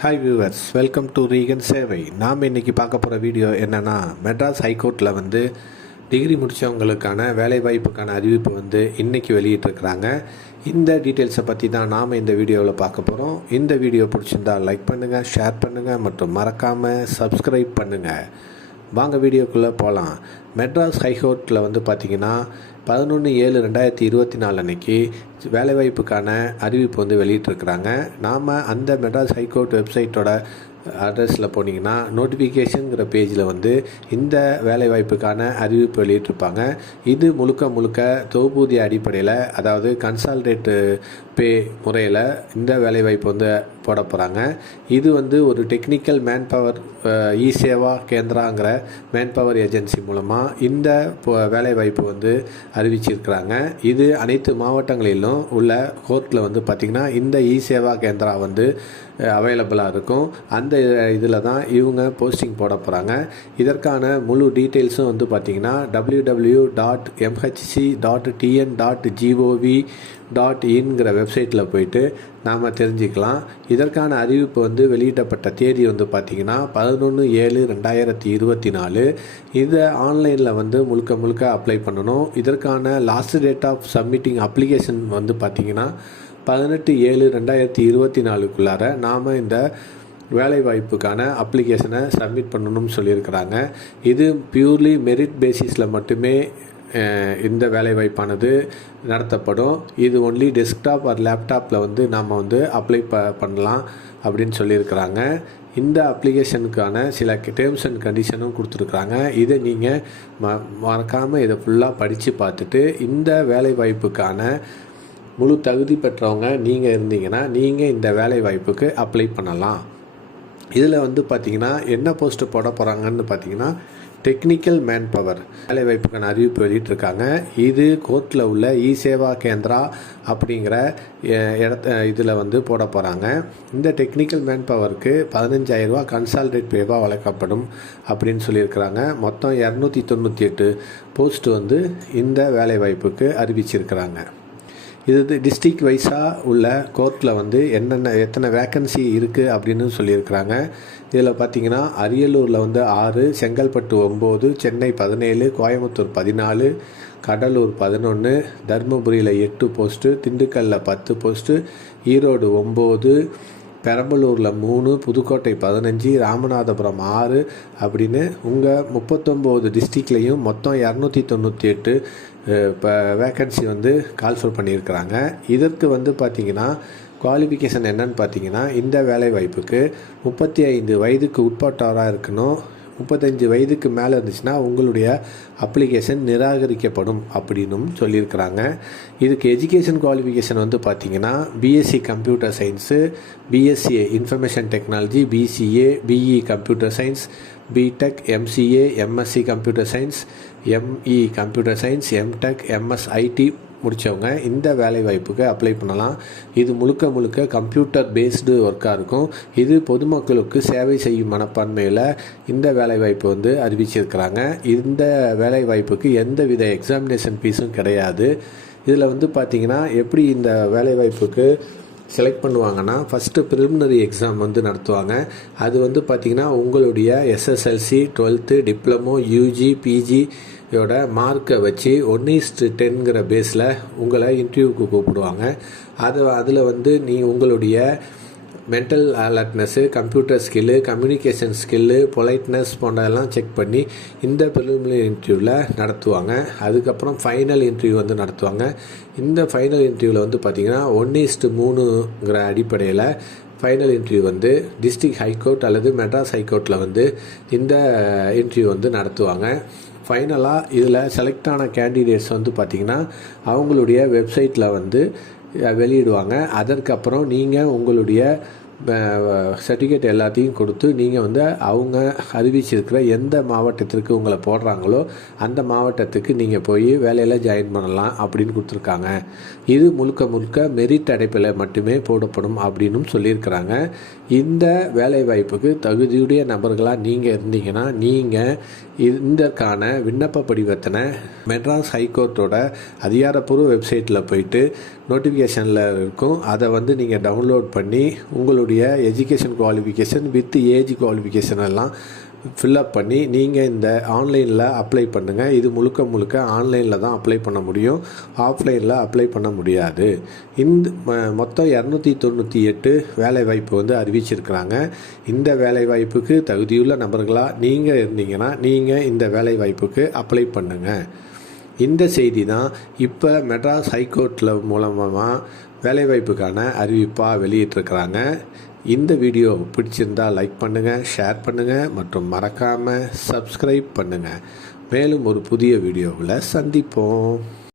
Hi viewers, welcome to ரீகன் சேவை. நாம் இன்றைக்கி பார்க்க போகிற வீடியோ என்னென்னா, மெட்ராஸ் ஹைகோர்ட்டில் வந்து டிகிரி முடித்தவங்களுக்கான வேலைவாய்ப்புக்கான அறிவிப்பு வந்து இன்றைக்கி வெளியிட்டிருக்கிறாங்க. இந்த டீட்டெயில்ஸை பற்றி தான் நாம் இந்த வீடியோவில் பார்க்க போகிறோம். இந்த வீடியோ பிடிச்சிருந்தால் லைக் பண்ணுங்கள், ஷேர் பண்ணுங்கள் மற்றும் மறக்காமல் சப்ஸ்கிரைப் பண்ணுங்கள். வாங்க வீடியோக்குள்ளே போகலாம். மெட்ராஸ் ஹைகோர்ட்டில் வந்து பார்த்திங்கன்னா 11/7/2024 அன்னைக்கு வேலைவாய்ப்புக்கான அறிவிப்பு வந்து வெளியிட்டிருக்கிறாங்க. நாம் அந்த மெட்ராஸ் ஹைகோர்ட் வெப்சைட்டோட அட்ரஸில் போனீங்கன்னா நோட்டிஃபிகேஷனுங்கிற பேஜில் வந்து இந்த வேலைவாய்ப்புக்கான அறிவிப்பு வெளியிட்டிருப்பாங்க. இது முழுக்க தொகுப்பூதிய அடிப்படையில், அதாவது கன்சால்டேட்டு பே முறையில் இந்த வேலைவாய்ப்பு வந்து போட போகிறாங்க. இது வந்து ஒரு டெக்னிக்கல் மேன்பவர் இ சேவா கேந்திராங்கிற மேன்பவர் ஏஜென்சி மூலமாக இந்த வேலைவாய்ப்பு வந்து அறிவிச்சிருக்கிறாங்க. இது அனைத்து மாவட்டங்களிலும் உள்ள கோர்ட்டில் வந்து பார்த்திங்கன்னா இந்த இ சேவா கேந்திரா வந்து அவைலபிளாக இருக்கும். அந்த இதில் தான் இவங்க போஸ்டிங் போட போகிறாங்க. இதற்கான முழு டீட்டெயில்ஸும் வந்து பார்த்திங்கன்னா www.mhc.tn.gov.inங்கிற வெப்சைட்டில் போயிட்டு நாம் தெரிஞ்சுக்கலாம். இதற்கான அறிவிப்பு வந்து வெளியிடப்பட்ட தேதி வந்து பார்த்திங்கன்னா 11/7/2024. இதை ஆன்லைனில் வந்து முழுக்க அப்ளை பண்ணணும். இதற்கான last date of submitting application வந்து பார்த்திங்கன்னா 18/7/2024 நாம் இந்த வேலைவாய்ப்புக்கான அப்ளிகேஷனை சப்மிட் பண்ணணும்னு சொல்லியிருக்கிறாங்க. இது பியூர்லி மெரிட் பேசிஸில் மட்டுமே இந்த வேலைவாய்ப்பானது நடத்தப்படும். இது ஒன்லி டெஸ்க்டாப் ஆர் லேப்டாப்பில் வந்து நாம் வந்து அப்ளை பண்ணலாம் அப்படின்னு சொல்லியிருக்கிறாங்க. இந்த அப்ளிகேஷனுக்கான சில டேர்ம்ஸ் அண்ட் கண்டிஷனும் கொடுத்துருக்குறாங்க. இதை நீங்கள் மறக்காமல் இதை ஃபுல்லாக படித்து பார்த்துட்டு இந்த வேலைவாய்ப்புக்கான முழு தகுதி பெற்றவங்க நீங்கள் இருந்தீங்கன்னா நீங்கள் இந்த வேலை வாய்ப்புக்கு அப்ளை பண்ணலாம். இதில் வந்து பார்த்திங்கன்னா என்ன போஸ்ட்டு போட போகிறாங்கன்னு பார்த்திங்கன்னா டெக்னிக்கல் மேன் பவர் வேலைவாய்ப்புக்கான அறிவிப்பு வெளியிட்டிருக்காங்க. இது கோர்ட்டில் உள்ள இ சேவா கேந்திரா அப்படிங்கிற இதில் வந்து போட போகிறாங்க. இந்த டெக்னிக்கல் மேன் பவருக்கு 15,000 ரூபா கன்சால்டேட் பேவாக வழங்கப்படும் அப்படின்னு சொல்லியிருக்கிறாங்க. மொத்தம் 298 போஸ்ட்டு வந்து இந்த வேலைவாய்ப்புக்கு அறிவிச்சிருக்கிறாங்க. இது டிஸ்ட்ரிக்ட் வைஸாக உள்ள கோர்ட்டில் வந்து எத்தனை வேக்கன்சி இருக்குது அப்படின்னு சொல்லியிருக்கிறாங்க. இதில் பார்த்திங்கன்னா அரியலூரில் வந்து 6, செங்கல்பட்டு 9, சென்னை 17, கோயம்புத்தூர் 14, கடலூர் 11, தருமபுரியில் 8 போஸ்ட்டு, திண்டுக்கல்லில் 10 போஸ்ட்டு, ஈரோடு 9, பெரம்பலூரில் 3, புதுக்கோட்டை 15, ராமநாதபுரம் 6 அப்படின்னு உங்கள் 39 டிஸ்ட்ரிக்ட்லேயும் மொத்தம் 298 இப்போ வேக்கன்சி வந்து கால்ஃபர் பண்ணியிருக்கிறாங்க. இதற்கு வந்து பார்த்திங்கன்னா குவாலிஃபிகேஷன் என்னன்னு பார்த்திங்கன்னா இந்த வேலைவாய்ப்புக்கு 35 வயதுக்கு உட்பட்டவராக இருக்கணும். 35 வயதுக்கு மேலே இருந்துச்சுன்னா உங்களுடைய அப்ளிகேஷன் நிராகரிக்கப்படும் அப்படின்னும் சொல்லியிருக்கிறாங்க. இதுக்கு எஜுகேஷன் குவாலிஃபிகேஷன் வந்து பார்த்திங்கன்னா BSc computer science, BSc information technology, BCA, BE computer science, BTech, MCA, MSc computer science, ME computer science, MTech, MSIT முடித்தவங்க இந்த வேலைவாய்ப்புக்கு அப்ளை பண்ணலாம். இது முழுக்க கம்ப்யூட்டர் பேஸ்டு ஒர்க்காக இருக்கும். இது பொதுமக்களுக்கு சேவை செய்யும் மனப்பான்மையில் இந்த வேலைவாய்ப்பு வந்து அறிவிச்சிருக்கிறாங்க. இந்த வேலைவாய்ப்புக்கு எந்த வித எக்ஸாமினேஷன் ஃபீஸும் கிடையாது. இதில் வந்து பார்த்திங்கன்னா எப்படி இந்த வேலைவாய்ப்புக்கு செலக்ட் பண்ணுவாங்கன்னா ஃபஸ்ட்டு ப்ரிலிமினரி எக்ஸாம் வந்து நடத்துவாங்க. அது வந்து பார்த்திங்கன்னா உங்களுடைய எஸ்எஸ்எல்சி, 12th, டிப்ளமோ, யூஜி, பிஜியோட மார்க்கை வச்சு 1:10ங்கிற பேஸில் உங்களை இன்டர்வியூக்கு கூப்பிடுவாங்க. அதில் வந்து உங்களுடைய mental alertness, computer skill, communication skill, politeness போன்றதெல்லாம் செக் பண்ணி இந்த ப்ரிலிமினரி இன்டர்வியூவில் நடத்துவாங்க. அதுக்கப்புறம் ஃபைனல் இன்டர்வியூ வந்து நடத்துவாங்க. இந்த ஃபைனல் இன்டர்வியூவில் வந்து பார்த்திங்கன்னா 1:3ங்கிற அடிப்படையில் ஃபைனல் இன்டர்வியூ வந்து டிஸ்ட்ரிக்ட் ஹைகோர்ட் அல்லது மெட்ராஸ் ஹைகோர்ட்டில் வந்து இந்த இன்டர்வியூ வந்து நடத்துவாங்க. ஃபைனலாக இதில் செலக்ட் ஆன கேண்டிடேட்ஸ் வந்து பார்த்திங்கன்னா அவங்களுடைய வெப்சைட்டில் வந்து வெளியிடுவாங்க. அதற்கப்புறம் நீங்கள் உங்களுடைய சர்டிஃபிகேட் எல்லாத்தையும் கொடுத்து நீங்கள் வந்து அவங்க அறிவிச்சிருக்கிற எந்த மாவட்டத்திற்கு உங்களை போடுறாங்களோ அந்த மாவட்டத்துக்கு நீங்கள் போய் வேலையில் ஜாயின் பண்ணலாம் அப்படின்னு கொடுத்துருக்காங்க. இது முழுக்க மெரிட் அடிப்படையில் மட்டுமே போடப்படும் அப்படின்னும் சொல்லியிருக்கிறாங்க. இந்த வேலைவாய்ப்புக்கு தகுதியுடைய நபர்களாக நீங்கள் இருந்தீங்கன்னா நீங்கள் இதற்கான விண்ணப்ப படிவத்தினை மெட்ராஸ் ஹைகோர்ட்டோட அதிகாரப்பூர்வ வெப்சைட்டில் போயிட்டு நோட்டிஃபிகேஷனில் இருக்கும், அதை நீங்கள் டவுன்லோட் பண்ணி உங்களுடைய education qualification with age qualification எல்லாம் ஃபில்அப் பண்ணி நீங்கள் இந்த ஆன்லைனில் அப்ளை பண்ணுங்கள். இது முழுக்க ஆன்லைனில் தான் அப்ளை பண்ண முடியும், ஆஃப்லைனில் அப்ளை பண்ண முடியாது. இந்த மொத்தம் 298 வேலைவாய்ப்பு அறிவிச்சிருக்கிறாங்க. இந்த வேலைவாய்ப்புக்கு தகுதியுள்ள நபர்களாக நீங்கள் இருந்தீங்கன்னா நீங்கள் இந்த வேலைவாய்ப்புக்கு அப்ளை பண்ணுங்கள். இந்த செய்தி தான் இப்போ மெட்ராஸ் ஹைகோர்ட்டில் மூலமாக வேலைவாய்ப்புக்கான அறிவிப்பாக வெளியிட்டிருக்கிறாங்க. இந்த வீடியோ பிடிச்சிருந்தால் லைக் பண்ணுங்கள், ஷேர் பண்ணுங்கள் மற்றும் மறக்காமல் சப்ஸ்கிரைப் பண்ணுங்கள். மேலும் ஒரு புதிய வீடியோவில் சந்திப்போம்.